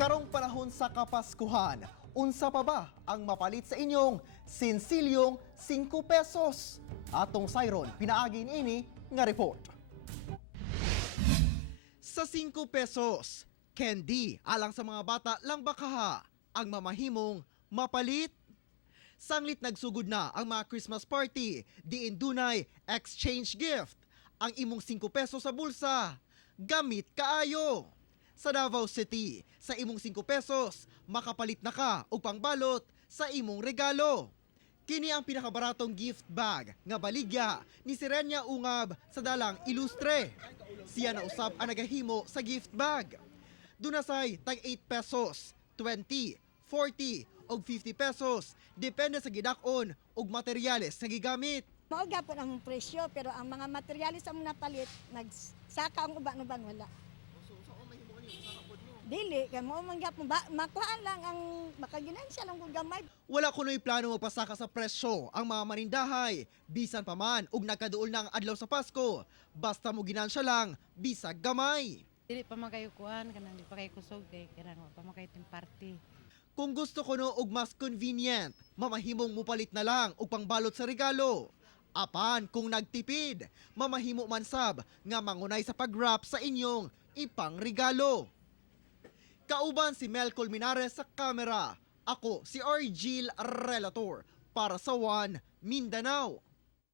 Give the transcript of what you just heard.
Karong panahon sa Kapaskuhan, unsa pa ba ang mapalit sa inyong sinsilyong 5 pesos? Atong sayron, pinaagin ini nga report. Sa 5 pesos, candy alang sa mga bata lang bakaha ang mamahimong mapalit. Sanglit nagsugod na ang mga Christmas party, diin dunay exchange gift. Ang imong 5 pesos sa bulsa, gamit kaayo. Sa Davao City, sa imong 5 pesos, makapalit na ka og pangbalot sa imong regalo. Kini ang pinakabaratong gift bag nga baligya ni Sirenia Ungab sa dalang Ilustre. Siya na usab ang nagahimo sa gift bag. Dunasay tag 8 pesos, 20, 40 og 50 pesos depende sa gidak-on ug materyales nga gigamit. Mao gyapon ang presyo pero ang mga materyales ang napalit nagsaka ang uban-uban wala. Dili kay mao man gyapon makuhaan lang ang makaginansya lang kung gamay. Wala kuno'y plano magpasaka sa presyo ang mga manindahay. Bisan pa man ug nagkaduol na ang adlaw sa Pasko, basta mo ginansya lang bisag gamay. Dili pa magayo kuan kanang di pa kay kusog kay kanang pa magay party. Kung gusto ko no og mas convenient, mamahimong mupalit na lang og pangbalot sa regalo. Apan kung nagtipid, mamahimo man sab nga mangunay sa pag-wrap sa inyong ipang regalo. Kauban si Mel Colmenares sa kamera. Ako si Argil Relator para sa One Mindanao.